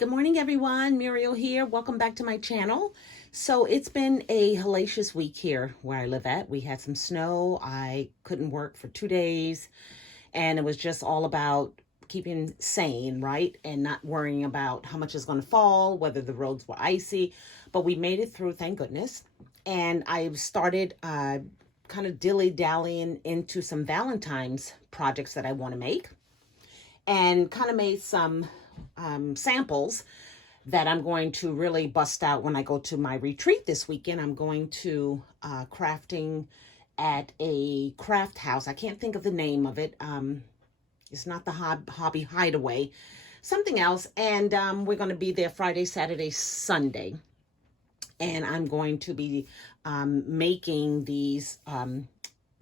Good morning, everyone. Muriel here. Welcome back to my channel. So it's been a hellacious week here where I live at. We had some snow. I couldn't work for 2 days, and it was just all about keeping sane, right? And not worrying about how much is going to fall, whether the roads were icy, but we made it through, thank goodness. And I started kind of dilly-dallying into some Valentine's projects that I want to make, and kind of made some samples that I'm going to really bust out when I go to my retreat this weekend. I'm going to crafting at a craft house. I can't think of the name of it. It's not the Hobby Hideaway, something else. And we're going to be there Friday, Saturday, Sunday. And I'm going to be making these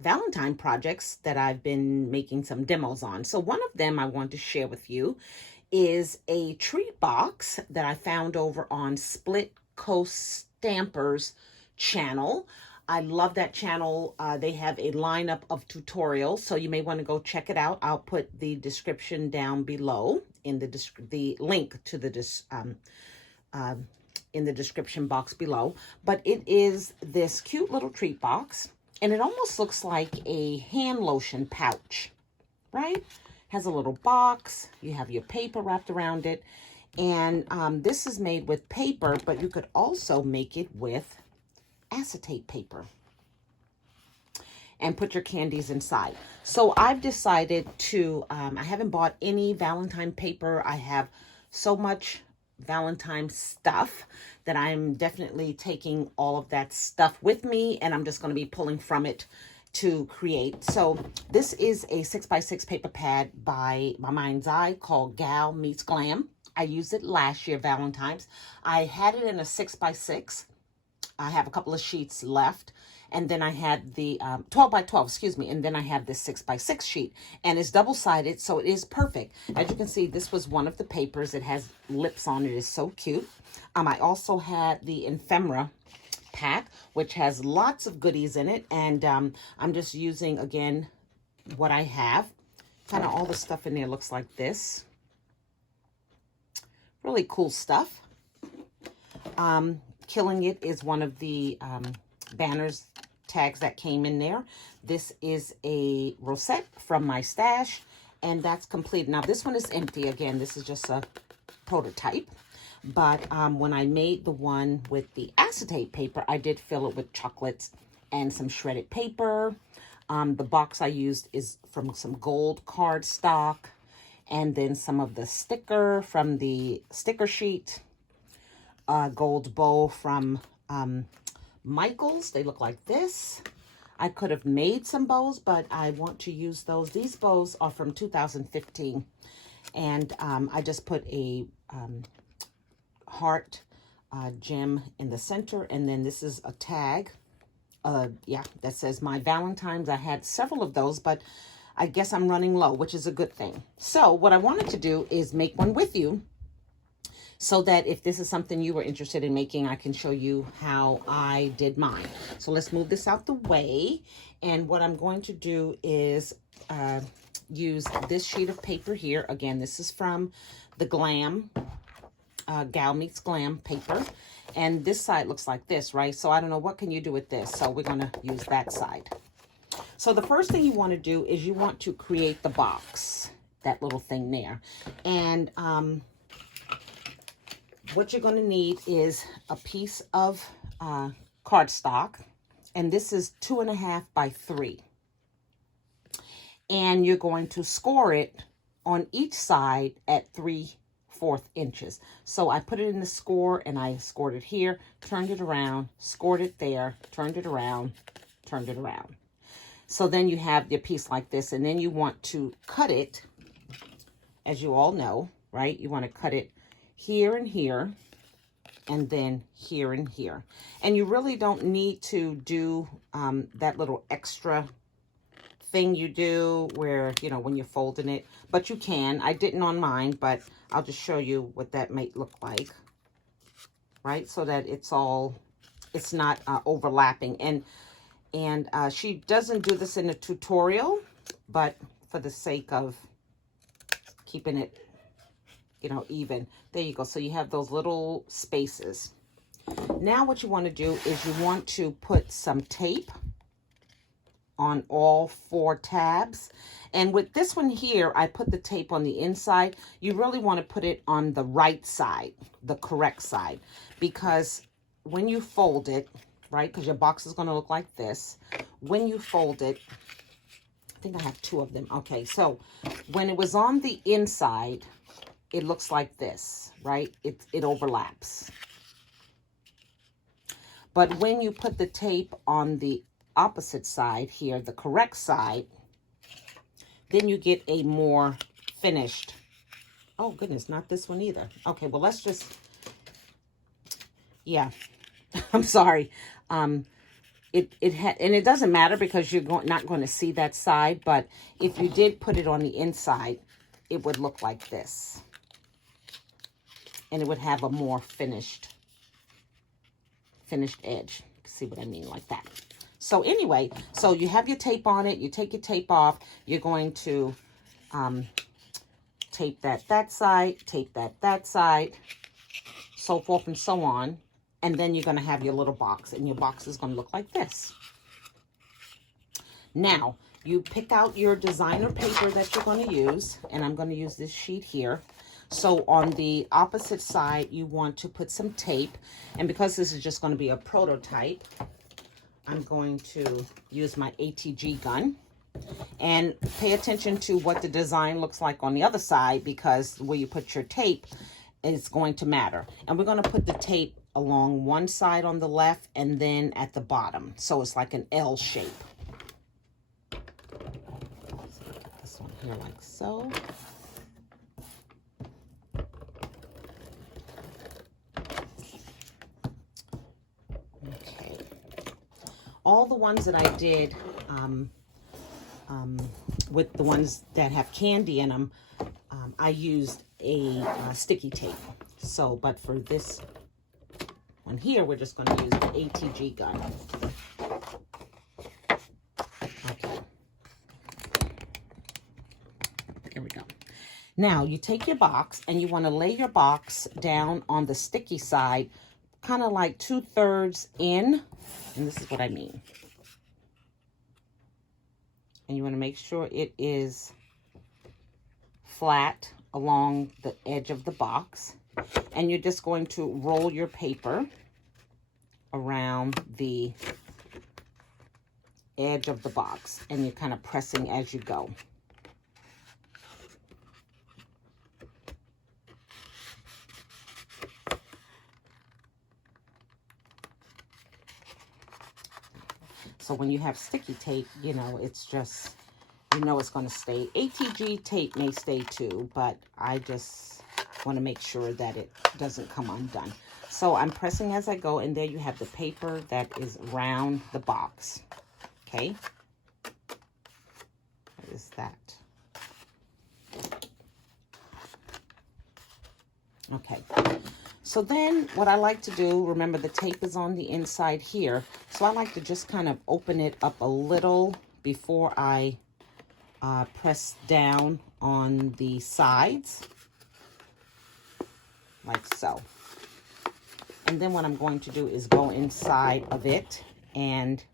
Valentine projects that I've been making some demos on. So one of them I want to share with you is a treat box that I found over on Split Coast Stampers channel. I love that channel. They have a lineup of tutorials, so you may want to go check it out. I'll put the description down below in the link to the in the description box below. But it is this cute little treat box, and it almost looks like a hand lotion pouch, right? Has a little box. You have your paper wrapped around it. And this is made with paper, but you could also make it with acetate paper and put your candies inside. So I've decided to, I haven't bought any Valentine paper. I have so much Valentine stuff that I'm definitely taking all of that stuff with me, and I'm just going to be pulling from it to create. So this is a 6x6 paper pad by My Mind's Eye called Gal Meets Glam. I used it last year, Valentine's. I had it in a 6x6. I have a couple of sheets left. And then I had the 12x12, excuse me. And then I have this 6x6 sheet. And it's double-sided, so it is perfect. As you can see, this was one of the papers. It has lips on it. It's so cute. I also had the ephemera pack, which has lots of goodies in it, and I'm just using again what I have. Kind of all the stuff in there looks like this. Really cool stuff. Killing It is one of the banners tags that came in there. This is a rosette from my stash, and that's complete. Now this one is empty. Again, this is just a prototype. But when I made the one with the acetate paper, I did fill it with chocolates and some shredded paper. The box I used is from some gold cardstock, and then some of the sticker from the sticker sheet. Gold bow from Michael's. They look like this. I could have made some bows, but I want to use those. These bows are from 2015. And I just put a heart gem in the center, and then this is a tag that says My Valentines. I had several of those, but I guess I'm running low, which is a good thing. So what I wanted to do is make one with you, so that if this is something you were interested in making, I can show you how I did mine. So let's move this out the way, and what I'm going to do is use this sheet of paper here. Again, this is from the Gal Meets Glam paper, and this side looks like this, right? So I don't know, what can you do with this? So we're going to use that side. So the first thing you want to do is you want to create the box, that little thing there. And what you're going to need is a piece of cardstock, and this is 2.5 by 3. And you're going to score it on each side at 3/4 inches. So I put it in the score, and I scored it here, turned it around, scored it there, turned it around, turned it around. So then you have your piece like this, and then you want to cut it, as you all know, right? You want to cut it here and here, and then here and here. And you really don't need to do that little extra thing you do where, you know, when you're folding it, but you can. I didn't on mine, but I'll just show you what that might look like, right? So that it's not overlapping. And she doesn't do this in the tutorial, but for the sake of keeping it you know, even. There you go. So you have those little spaces. Now what you want to do is you want to put some tape on all 4 tabs. And with this one here, I put the tape on the inside. You really want to put it on the right side, the correct side, because when you fold it, right, because your box is going to look like this. When you fold it, I think I have 2 of them. Okay, so when it was on the inside, it looks like this, right? It overlaps. But when you put the tape on the opposite side here, the correct side, then you get a more finished. Oh goodness, not this one either. Okay, well let's just, yeah, I'm sorry. It had, and it doesn't matter because you're not going to see that side, but if you did put it on the inside, it would look like this. And it would have a more finished edge. See what I mean, like that. So anyway, so you have your tape on it, you take your tape off, you're going to tape that side, tape that side, so forth and so on. And then you're going to have your little box, and your box is going to look like this. Now, you pick out your designer paper that you're going to use, and I'm going to use this sheet here. So on the opposite side, you want to put some tape, and because this is just going to be a prototype, I'm going to use my ATG gun. And pay attention to what the design looks like on the other side, because where you put your tape is going to matter. And we're going to put the tape along one side on the left and then at the bottom. So it's like an L shape. So put this one here like so. Okay. All the ones that I did with the ones that have candy in them, I used a sticky tape. So, but for this one here, we're just going to use the ATG gun. Okay. There we go. Now, you take your box and you want to lay your box down on the sticky side, kind of like 2/3 in, and this is what I mean. And you want to make sure it is flat along the edge of the box. And you're just going to roll your paper around the edge of the box. And you're kind of pressing as you go. So when you have sticky tape, you know, it's just, you know it's going to stay. ATG tape may stay too, but I just want to make sure that it doesn't come undone. So I'm pressing as I go, and there you have the paper that is around the box. Okay. What is that? Okay. So then what I like to do, remember the tape is on the inside here. So I like to just kind of open it up a little before I press down on the sides, like so. And then what I'm going to do is go inside of it and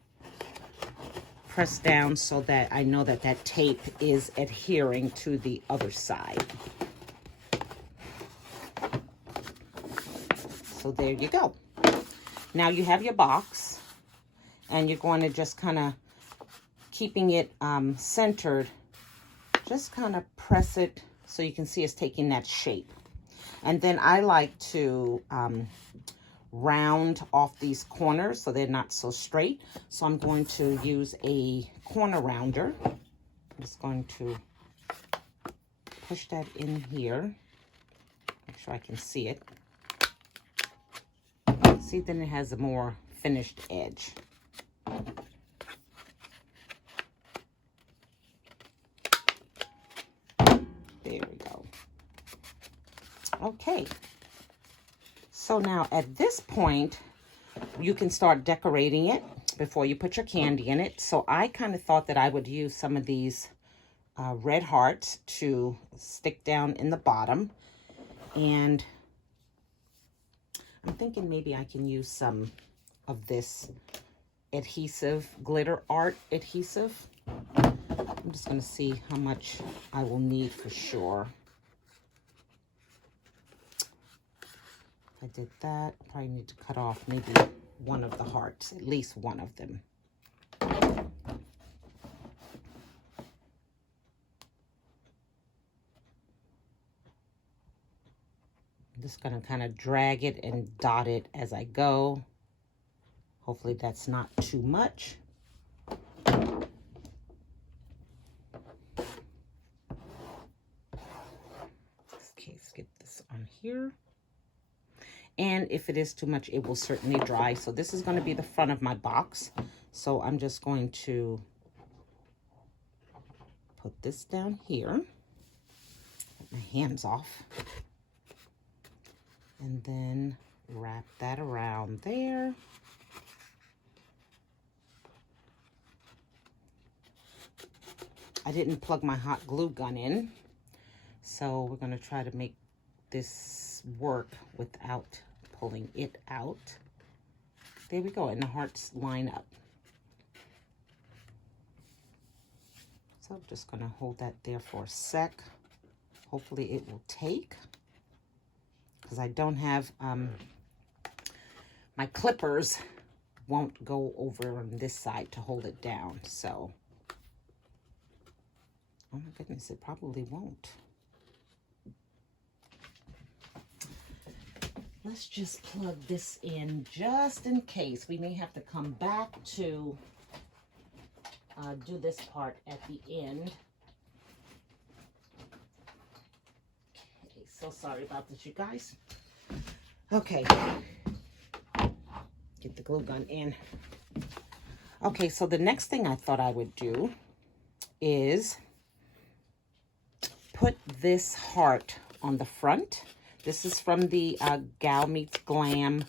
press down so that I know that that tape is adhering to the other side. So there you go. Now you have your box, and you're going to just kind of, keeping it centered, just kind of press it so you can see it's taking that shape. And then I like to round off these corners so they're not so straight. So I'm going to use a corner rounder. I'm just going to push that in here. Make sure I can see it. See, then it has a more finished edge. There we go. Okay. So now at this point, you can start decorating it before you put your candy in it. So I kind of thought that I would use some of these red hearts to stick down in the bottom. And I'm thinking maybe I can use some of this adhesive, glitter art adhesive. I'm just going to see how much I will need for sure. If I did that, probably need to cut off maybe one of the hearts, at least one of them. I'm just going to kind of drag it and dot it as I go. Hopefully that's not too much. Okay, let's get this on here. And if it is too much, it will certainly dry. So this is going to be the front of my box. So I'm just going to put this down here. Get my hands off. And then wrap that around there. I didn't plug my hot glue gun in, so we're going to try to make this work without pulling it out. There we go, and the hearts line up. So I'm just going to hold that there for a sec. Hopefully it will take, because I don't have, my clippers won't go over on this side to hold it down, so. Oh my goodness, it probably won't. Let's just plug this in just in case. We may have to come back to do this part at the end. Okay, so sorry about this, you guys. Okay, get the glue gun in. Okay, so the next thing I thought I would do is put this heart on the front. This is from the Gal Meets Glam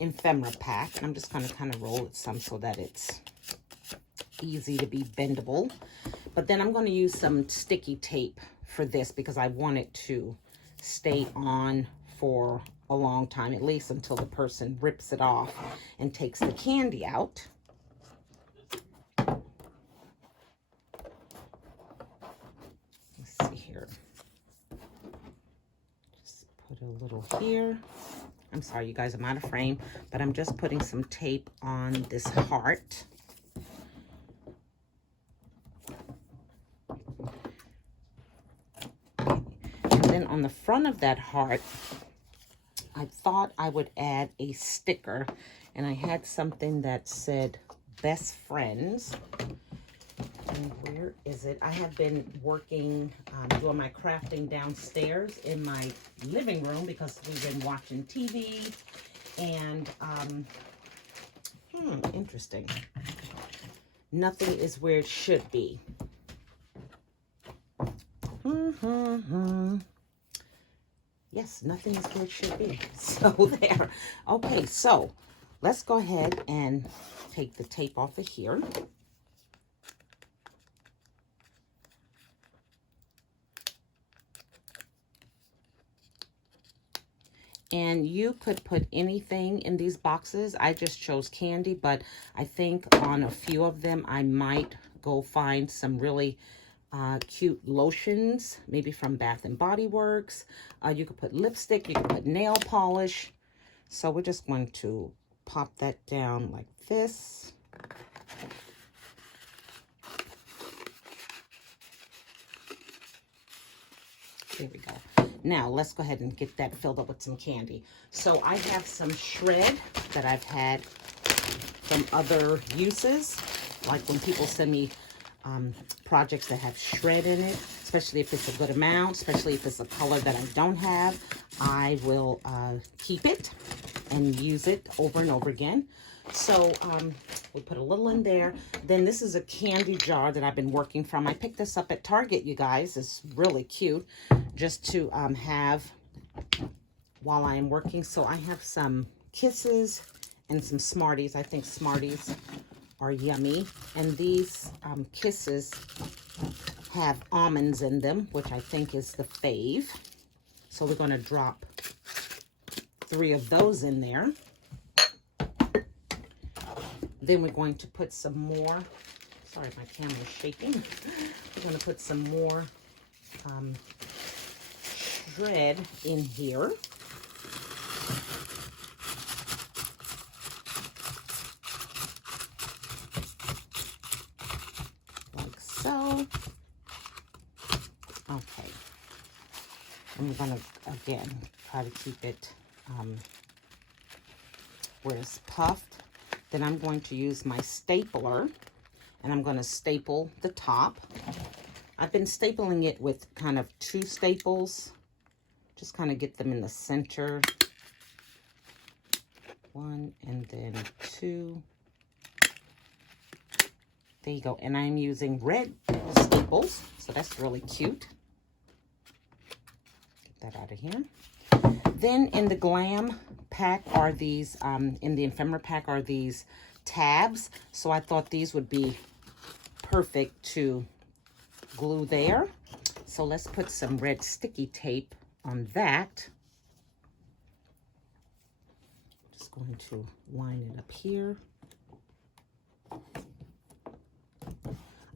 ephemera pack. I'm just going to kind of roll it some so that it's easy to be bendable. But then I'm going to use some sticky tape for this because I want it to stay on for a long time, at least until the person rips it off and takes the candy out. A little here. I'm sorry, you guys, I'm out of frame, but I'm just putting some tape on this heart. And then on the front of that heart, I thought I would add a sticker, and I had something that said best friends. And where is it? I have been working, doing my crafting downstairs in my living room because we've been watching TV. And, interesting. Nothing is where it should be. Yes, nothing is where it should be. So there. Okay, so let's go ahead and take the tape off of here. And you could put anything in these boxes. I just chose candy, but I think on a few of them, I might go find some really cute lotions, maybe from Bath and Body Works. You could put lipstick, you could put nail polish. So we're just going to pop that down like this. There we go. Now, let's go ahead and get that filled up with some candy. So I have some shred that I've had from other uses. Like when people send me projects that have shred in it, especially if it's a good amount, especially if it's a color that I don't have, I will keep it and use it over and over again. So we put a little in there. Then this is a candy jar that I've been working from. I picked this up at Target, you guys. It's really cute just to have while I am working. So I have some Kisses and some Smarties. I think Smarties are yummy. And these Kisses have almonds in them, which I think is the fave. So we're going to drop 3 of those in there. Then we're going to put some more, sorry, my camera's shaking. We're going to put some more shred in here. Like so. Okay. And we're going to, again, try to keep it where it's puffed. Then I'm going to use my stapler, and I'm going to staple the top. I've been stapling it with kind of 2 staples. Just kind of get them in the center. 1 and then 2. There you go. And I'm using red staples, so that's really cute. Get that out of here. Then in the Glam pack are these, in the ephemera pack are these tabs. So I thought these would be perfect to glue there. So let's put some red sticky tape on that. Just going to line it up here.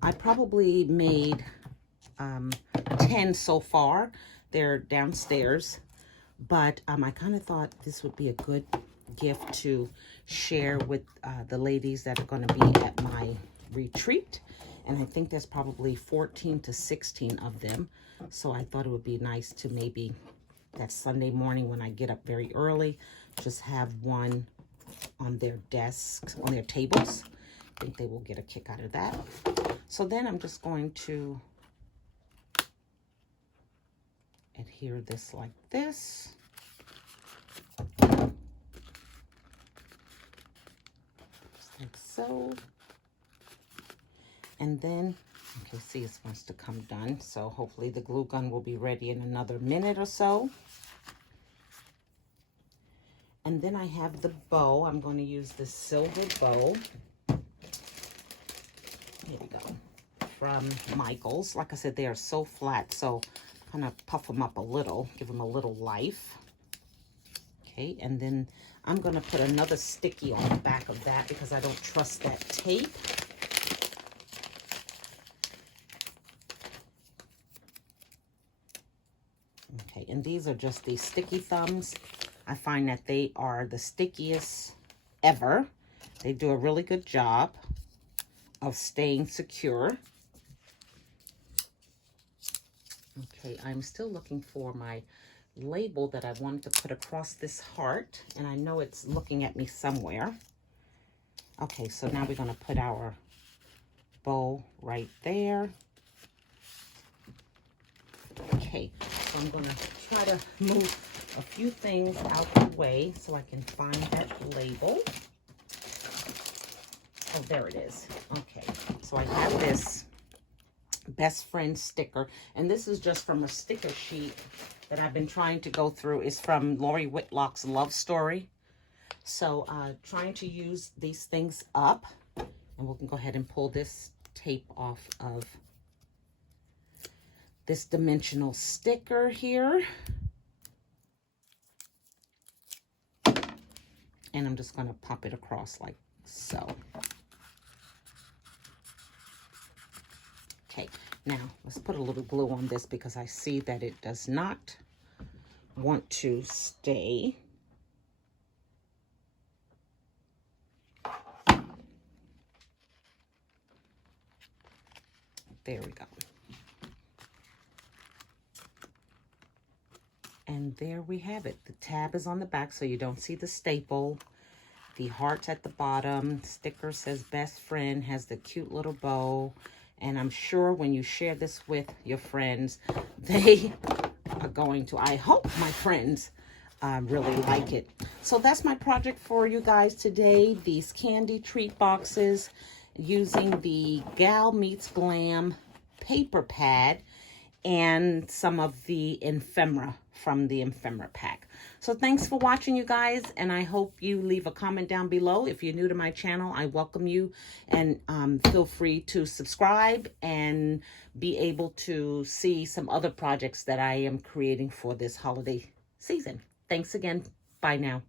I probably made 10 so far. They're downstairs. But I kind of thought this would be a good gift to share with the ladies that are going to be at my retreat. And I think there's probably 14 to 16 of them. So I thought it would be nice to maybe that Sunday morning when I get up very early, just have one on their desks, on their tables. I think they will get a kick out of that. So then I'm just going to adhere this like this. Just like so. And then, okay, see, it wants to come done. So hopefully the glue gun will be ready in another minute or so. And then I have the bow. I'm going to use this silver bow. Here we go. From Michaels. Like I said, they are so flat, so kind of puff them up a little, give them a little life. Okay, and then I'm going to put another sticky on the back of that because I don't trust that tape. Okay, and these are just the sticky thumbs. I find that they are the stickiest ever. They do a really good job of staying secure. Okay, I'm still looking for my label that I wanted to put across this heart, and I know it's looking at me somewhere. Okay, so now we're going to put our bow right there. Okay, so I'm going to try to move a few things out the way so I can find that label. Oh, there it is. Okay, so I have this best friend sticker, and this is just from a sticker sheet that I've been trying to go through. Is from Lori Whitlock's Love Story. So trying to use these things up, and we can go ahead and pull this tape off of this dimensional sticker here. And I'm just going to pop it across like so. Okay, now let's put a little glue on this because I see that it does not want to stay. There we go. And there we have it. The tab is on the back so you don't see the staple. The heart's at the bottom. Sticker says best friend, has the cute little bow. And I'm sure when you share this with your friends, they are going to, I hope my friends really like it. So that's my project for you guys today. These candy treat boxes using the Gal Meets Glam paper pad. and some of the ephemera from the ephemera pack. So thanks for watching, you guys, and I hope you leave a comment down below. If you're new to my channel, I welcome you, and feel free to subscribe and be able to see some other projects that I am creating for this holiday season. Thanks again. Bye now.